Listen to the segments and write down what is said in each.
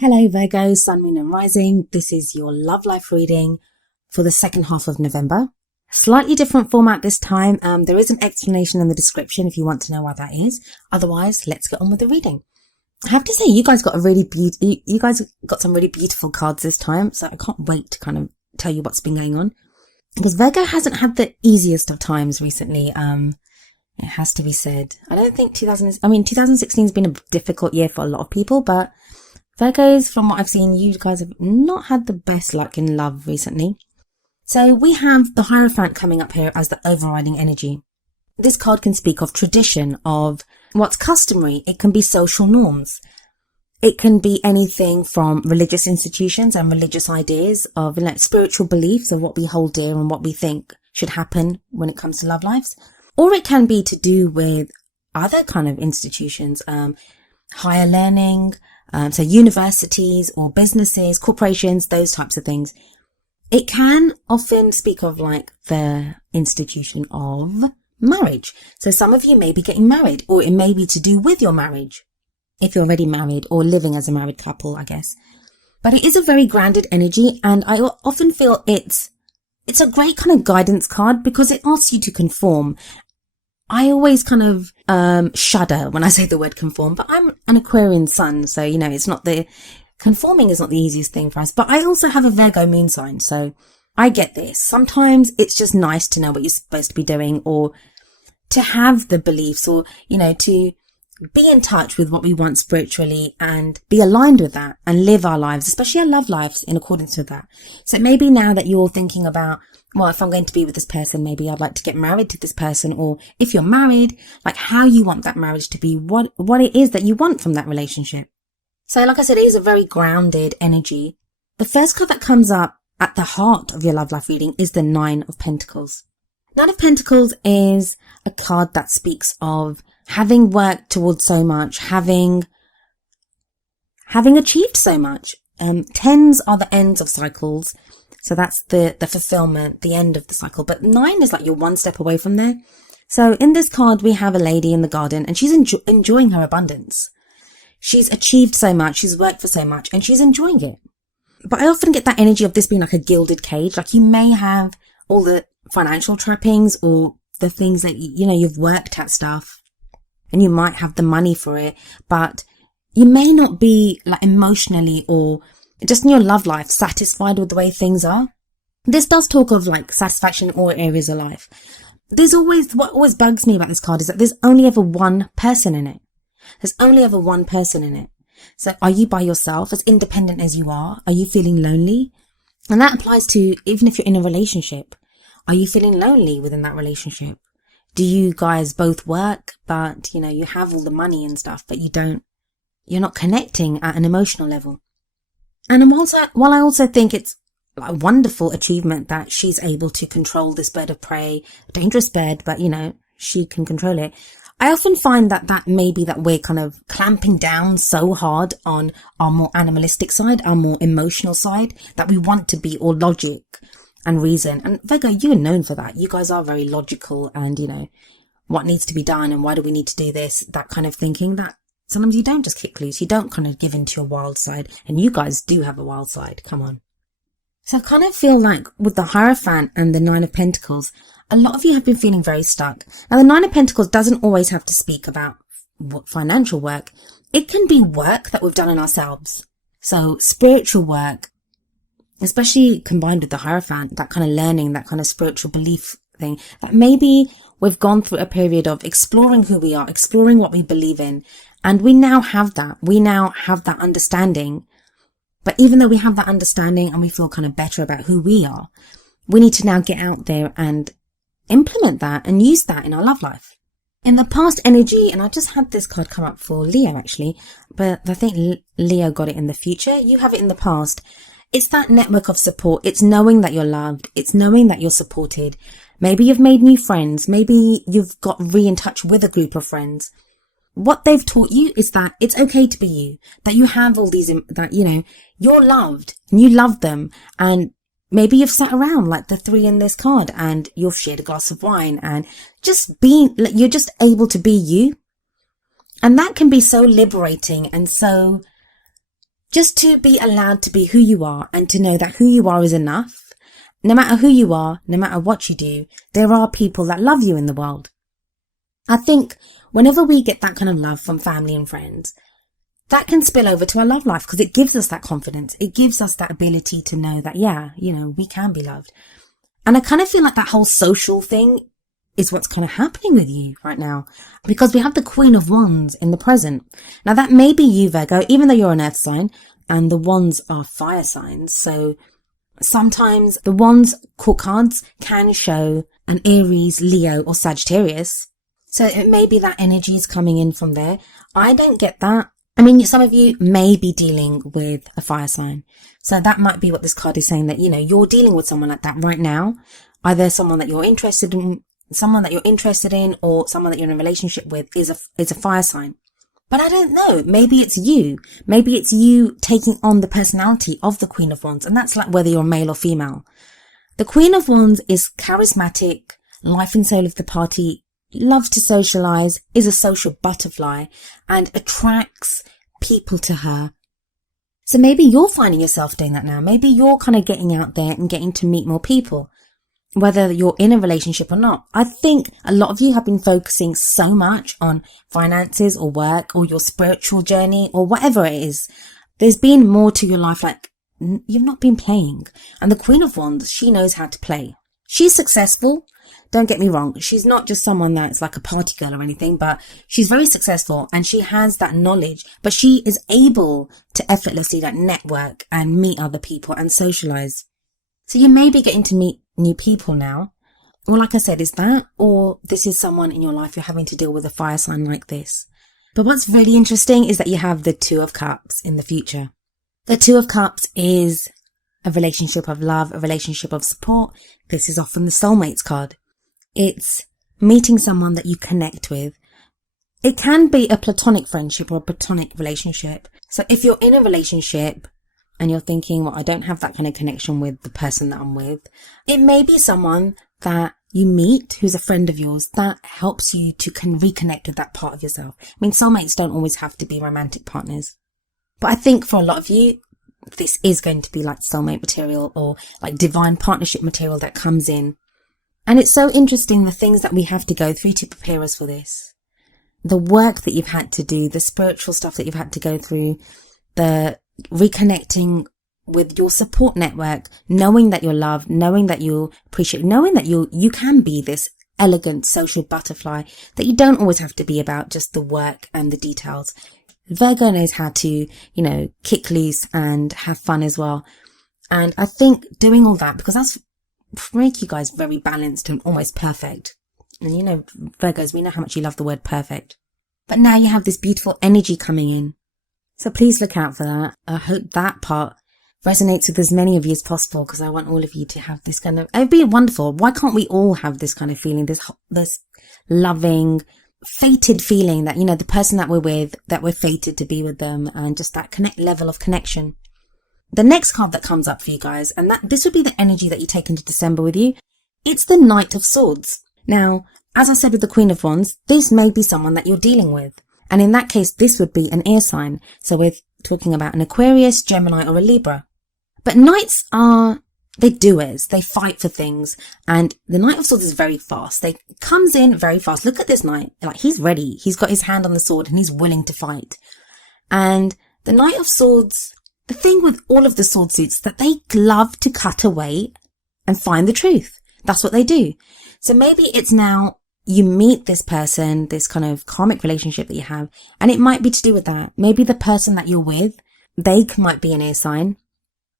Hello Virgo, Sun, Moon and Rising. This is your love life reading for the second half of November. Slightly different format this time. There is an explanation in the description if you want to know what that is. Otherwise, let's get on with the reading. I have to say, you guys got some really beautiful cards this time, so I can't wait to kind of tell you what's been going on. Because Virgo hasn't had the easiest of times recently. It has to be said. I don't think 2016 has been a difficult year for a lot of people, but Virgos, from what I've seen, you guys have not had the best luck in love recently. So we have the Hierophant coming up here as the overriding energy. This card can speak of tradition, of what's customary. It can be social norms. It can be anything from religious institutions and religious ideas of spiritual beliefs of what we hold dear and what we think should happen when it comes to love lives. Or it can be to do with other kind of institutions, higher learning, so universities or businesses, corporations, those types of things. It can often speak of like the institution of marriage. So some of you may be getting married, or it may be to do with your marriage, if you're already married or living as a married couple, I guess. But it is a very grounded energy, and I often feel it's a great kind of guidance card because it asks you to conform. I always kind of shudder when I say the word conform, but I'm an Aquarian sun, so conforming is not the easiest thing for us. But I also have a Virgo moon sign, so I get this. Sometimes it's just nice to know what you're supposed to be doing, or to have the beliefs, or to be in touch with what we want spiritually and be aligned with that and live our lives, especially our love lives, in accordance with that. So maybe now that you're thinking about, well, if I'm going to be with this person, maybe I'd like to get married to this person, or if you're married, like how you want that marriage to be, what it is that you want from that relationship. So like I said, it is a very grounded energy. The first card that comes up at the heart of your love life reading is the Nine of Pentacles. Nine of Pentacles is a card that speaks of having worked towards so much, having achieved so much. Tens are the ends of cycles. So that's the fulfillment, the end of the cycle. But 9 is like you're one step away from there. So in this card, we have a lady in the garden, and she's enjoying her abundance. She's achieved so much, she's worked for so much, and she's enjoying it. But I often get that energy of this being like a gilded cage. Like you may have all the financial trappings or the things that, you've worked at stuff, and you might have the money for it, but you may not be like emotionally or just in your love life satisfied with the way things are. This does talk of like satisfaction in all areas of life. What always bugs me about this card is that there's only ever one person in it. There's only ever one person in it. So are you by yourself, as independent as you are? Are you feeling lonely? And that applies to even if you're in a relationship. Are you feeling lonely within that relationship? Do you guys both work, but you have all the money and stuff, but you're not connecting at an emotional level? And while I also think it's a wonderful achievement that she's able to control this bird of prey, a dangerous bird, but she can control it. I often find that maybe that we're kind of clamping down so hard on our more animalistic side, our more emotional side, that we want to be all logic and reason. And Virgo, you are known for that. You guys are very logical and, what needs to be done and why do we need to do this, that kind of thinking. That sometimes you don't just kick loose. You don't kind of give into your wild side. And you guys do have a wild side. Come on. So I kind of feel like with the Hierophant and the Nine of Pentacles, a lot of you have been feeling very stuck. Now, the Nine of Pentacles doesn't always have to speak about financial work. It can be work that we've done on ourselves. So spiritual work, especially combined with the Hierophant, that kind of learning, that kind of spiritual belief thing, that maybe we've gone through a period of exploring who we are, exploring what we believe in. And we now have that. We now have that understanding. But even though we have that understanding and we feel kind of better about who we are, we need to now get out there and implement that and use that in our love life. In the past energy, and I just had this card come up for Leo actually, but I think Leo got it in the future. You have it in the past. It's that network of support. It's knowing that you're loved. It's knowing that you're supported. Maybe you've made new friends. Maybe you've got in touch with a group of friends. What they've taught you is that it's okay to be you, that you have all these, that, you're loved and you love them. And maybe you've sat around like the 3 in this card and you've shared a glass of wine and you're just able to be you. And that can be so liberating and so Just to be allowed to be who you are and to know that who you are is enough. No matter who you are, no matter what you do, there are people that love you in the world. I think whenever we get that kind of love from family and friends, that can spill over to our love life because it gives us that confidence. It gives us that ability to know that, yeah, we can be loved. And I kind of feel like that whole social thing is what's kind of happening with you right now, because we have the Queen of Wands in the present. Now that may be you, Virgo, even though you're an earth sign and the wands are fire signs. So sometimes the wands court cards can show an Aries, Leo or Sagittarius. So it may be that energy is coming in from there. I don't get that. I mean, some of you may be dealing with a fire sign. So that might be what this card is saying, that, you're dealing with someone like that right now. Either someone that you're interested in, or someone that you're in a relationship with is a fire sign. But I don't know. Maybe it's you. Maybe it's you taking on the personality of the Queen of Wands. And that's like whether you're male or female. The Queen of Wands is charismatic, life and soul of the party, loves to socialize, is a social butterfly, and attracts people to her. So maybe you're finding yourself doing that now. Maybe you're kind of getting out there and getting to meet more people, whether you're in a relationship or not. I think a lot of you have been focusing so much on finances or work or your spiritual journey or whatever it is. There's been more to your life, like you've not been playing. And the Queen of Wands, she knows how to play. She's successful. Don't get me wrong. She's not just someone that's like a party girl or anything, but she's very successful and she has that knowledge, but she is able to effortlessly network and meet other people and socialize. So you may be getting to meet new people now. Or like I said, is that, or this is someone in your life you're having to deal with a fire sign like this. But what's really interesting is that you have the Two of Cups in the future. The Two of Cups is a relationship of love, a relationship of support. This is often the soulmates card. It's meeting someone that you connect with. It can be a platonic friendship or a platonic relationship. So if you're in a relationship and you're thinking, well, I don't have that kind of connection with the person that I'm with, it may be someone that you meet who's a friend of yours that helps you to reconnect with that part of yourself. I mean, soulmates don't always have to be romantic partners. But I think for a lot of you, this is going to be like soulmate material or like divine partnership material that comes in. And it's so interesting, the things that we have to go through to prepare us for this. The work that you've had to do, the spiritual stuff that you've had to go through, the reconnecting with your support network, knowing that you're loved, knowing that you appreciate, knowing that you can be this elegant social butterfly, that you don't always have to be about just the work and the details. Virgo knows how to, kick loose and have fun as well. And I think doing all that, because that's make you guys very balanced and almost perfect. And Virgos, we know how much you love the word perfect. But now you have this beautiful energy coming in. So please look out for that. I hope that part resonates with as many of you as possible, because I want all of you to have this kind of, it'd be wonderful. Why can't we all have this kind of feeling, this loving, fated feeling that, the person that we're with, that we're fated to be with them, and just that level of connection. The next card that comes up for you guys, and this would be the energy that you take into December with you. It's the Knight of Swords. Now, as I said with the Queen of Wands, this may be someone that you're dealing with. And in that case, this would be an air sign. So we're talking about an Aquarius, Gemini, or a Libra. But knights they're doers. They fight for things. And the Knight of Swords is very fast. They comes in very fast. Look at this knight. Like, he's ready. He's got his hand on the sword and he's willing to fight. And the Knight of Swords, the thing with all of the sword suits, that they love to cut away and find the truth. That's what they do. So maybe it's now you meet this person, this kind of karmic relationship that you have, and it might be to do with that. Maybe the person that you're with, they might be an air sign,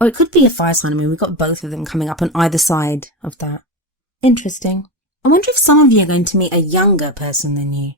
or it could be a fire sign. I mean, we've got both of them coming up on either side of that. Interesting. I wonder if some of you are going to meet a younger person than you,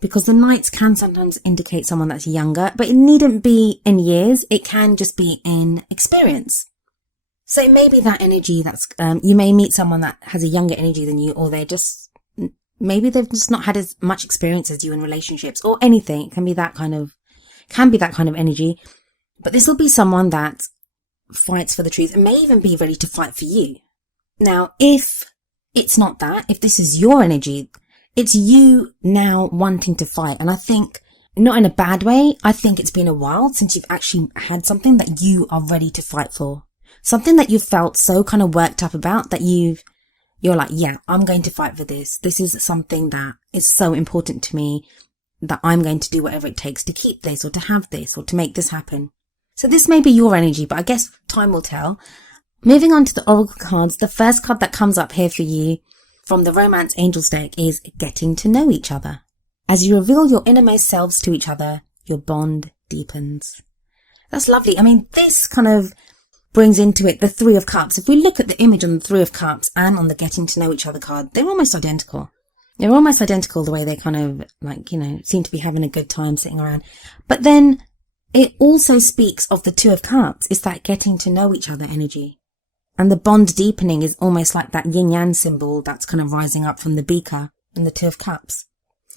because the knights can sometimes indicate someone that's younger, but it needn't be in years. It can just be in experience. So it may be that energy that's, you may meet someone that has a younger energy than you, or maybe they've just not had as much experience as you in relationships or anything. It can be that kind of energy. But this will be someone that fights for the truth and may even be ready to fight for you. Now, if it's not that, if this is your energy, it's you now wanting to fight. And I think not in a bad way. I think it's been a while since you've actually had something that you are ready to fight for. Something that you felt so kind of worked up about that you're like, yeah, I'm going to fight for this. This is something that is so important to me that I'm going to do whatever it takes to keep this or to have this or to make this happen. So this may be your energy, but I guess time will tell. Moving on to the Oracle cards, the first card that comes up here for you from the Romance Angels deck is getting to know each other. As you reveal your innermost selves to each other, your bond deepens. That's lovely. I mean, this kind of brings into it the Three of Cups. If we look at the image on the Three of Cups and on the getting to know each other card, they're almost identical. They're almost identical the way they kind of like, seem to be having a good time sitting around. But then it also speaks of the Two of Cups. It's that getting to know each other energy. And the bond deepening is almost like that yin-yang symbol that's kind of rising up from the beaker in the Two of Cups.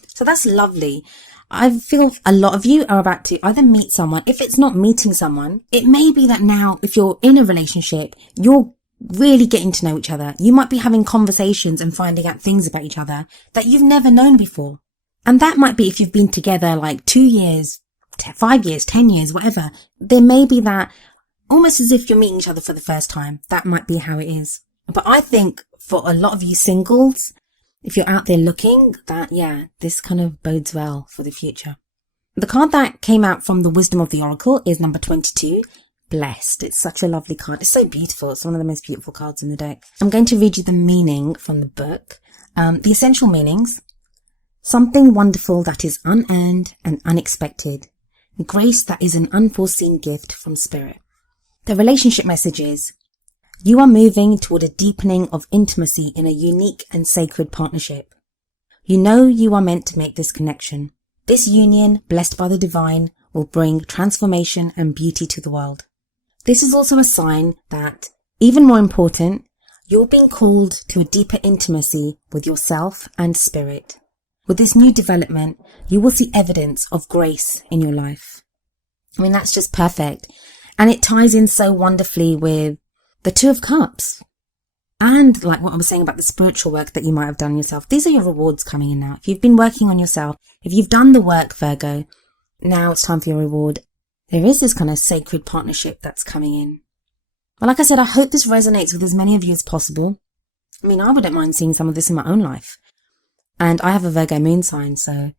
So that's lovely. I feel a lot of you are about to either meet someone. If it's not meeting someone, it may be that now if you're in a relationship, you're really getting to know each other. You might be having conversations and finding out things about each other that you've never known before. And that might be if you've been together like 2 years, 5 years, 10 years, whatever. There may be that almost as if you're meeting each other for the first time. That might be how it is. But I think for a lot of you singles, if you're out there looking, that, yeah, this kind of bodes well for the future. The card that came out from the Wisdom of the Oracle is number 22, Blessed. It's such a lovely card. It's so beautiful. It's one of the most beautiful cards in the deck. I'm going to read you the meaning from the book. The essential meanings. Something wonderful that is unearned and unexpected. Grace that is an unforeseen gift from Spirit. The relationship message is, you are moving toward a deepening of intimacy in a unique and sacred partnership. You know you are meant to make this connection. This union, blessed by the divine, will bring transformation and beauty to the world. This is also a sign that, even more important, you're being called to a deeper intimacy with yourself and spirit. With this new development, you will see evidence of grace in your life. I mean, that's just perfect. And it ties in so wonderfully with the Two of Cups. And like what I was saying about the spiritual work that you might have done yourself. These are your rewards coming in now. If you've been working on yourself, if you've done the work, Virgo, now it's time for your reward. There is this kind of sacred partnership that's coming in. Well, like I said, I hope this resonates with as many of you as possible. I mean, I wouldn't mind seeing some of this in my own life. And I have a Virgo moon sign, so